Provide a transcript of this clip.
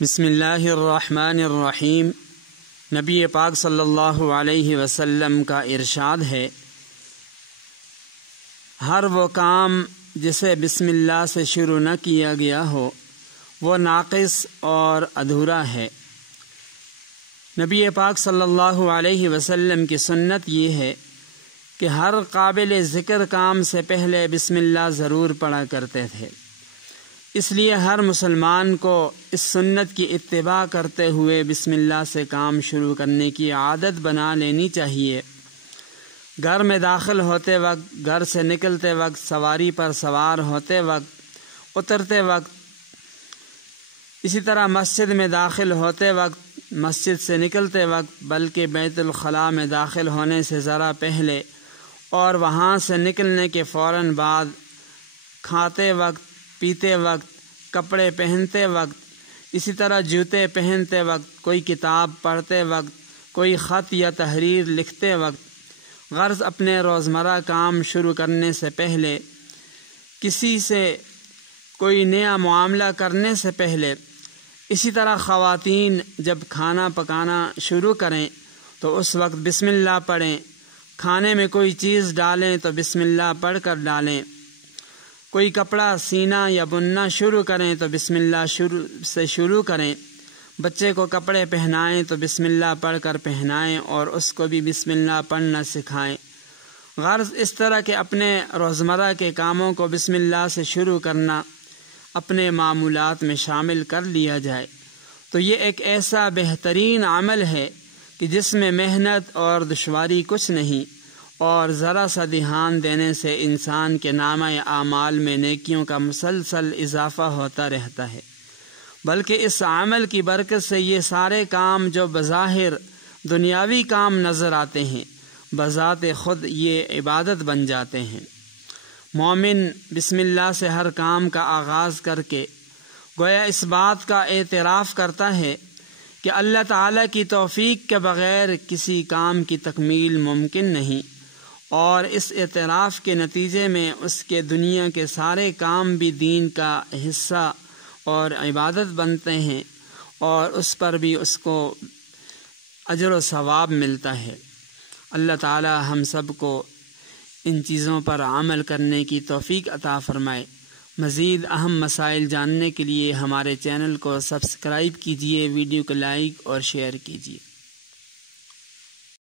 بسم اللہ الرحمن الرحیم۔ نبی پاک صلی اللہ علیہ وسلم کا ارشاد ہے، ہر وہ کام جسے بسم اللہ سے شروع نہ کیا گیا ہو وہ ناقص اور ادھورا ہے۔ نبی پاک صلی اللہ علیہ وسلم کی سنت یہ ہے کہ ہر قابل ذکر کام سے پہلے بسم اللہ ضرور پڑھا کرتے تھے۔ اس لیے ہر مسلمان کو اس سنت کی اتباع کرتے ہوئے بسم اللہ سے کام شروع کرنے کی عادت بنا لینی چاہیے۔ گھر میں داخل ہوتے وقت، گھر سے نکلتے وقت، سواری پر سوار ہوتے وقت، اترتے وقت، اسی طرح مسجد میں داخل ہوتے وقت، مسجد سے نکلتے وقت، بلکہ بیت الخلاء میں داخل ہونے سے ذرا پہلے اور وہاں سے نکلنے کے فوراً بعد، کھاتے وقت، پیتے وقت، کپڑے پہنتے وقت، اسی طرح جوتے پہنتے وقت، کوئی کتاب پڑھتے وقت، کوئی خط یا تحریر لکھتے وقت، غرض اپنے روزمرہ کام شروع کرنے سے پہلے، کسی سے کوئی نیا معاملہ کرنے سے پہلے، اسی طرح خواتین جب کھانا پکانا شروع کریں تو اس وقت بسم اللہ پڑھیں، کھانے میں کوئی چیز ڈالیں تو بسم اللہ پڑھ کر ڈالیں، کوئی کپڑا سینا یا بننا شروع کریں تو بسم اللہ سے شروع کریں، بچے کو کپڑے پہنائیں تو بسم اللہ پڑھ کر پہنائیں اور اس کو بھی بسم اللہ پڑھنا سکھائیں۔ غرض اس طرح کے اپنے روزمرہ کے کاموں کو بسم اللہ سے شروع کرنا اپنے معمولات میں شامل کر لیا جائے تو یہ ایک ایسا بہترین عمل ہے کہ جس میں محنت اور دشواری کچھ نہیں، اور ذرا سا دھیان دینے سے انسان کے نامہ اعمال میں نیکیوں کا مسلسل اضافہ ہوتا رہتا ہے، بلکہ اس عمل کی برکت سے یہ سارے کام جو بظاہر دنیاوی کام نظر آتے ہیں بذات خود یہ عبادت بن جاتے ہیں۔ مومن بسم اللہ سے ہر کام کا آغاز کر کے گویا اس بات کا اعتراف کرتا ہے کہ اللہ تعالیٰ کی توفیق کے بغیر کسی کام کی تکمیل ممکن نہیں، اور اس اعتراف کے نتیجے میں اس کے دنیا کے سارے کام بھی دین کا حصہ اور عبادت بنتے ہیں، اور اس پر بھی اس کو اجر و ثواب ملتا ہے۔ اللہ تعالی ہم سب کو ان چیزوں پر عمل کرنے کی توفیق عطا فرمائے۔ مزید اہم مسائل جاننے کے لیے ہمارے چینل کو سبسکرائب کیجیے، ویڈیو کو لائک اور شیئر کیجیے۔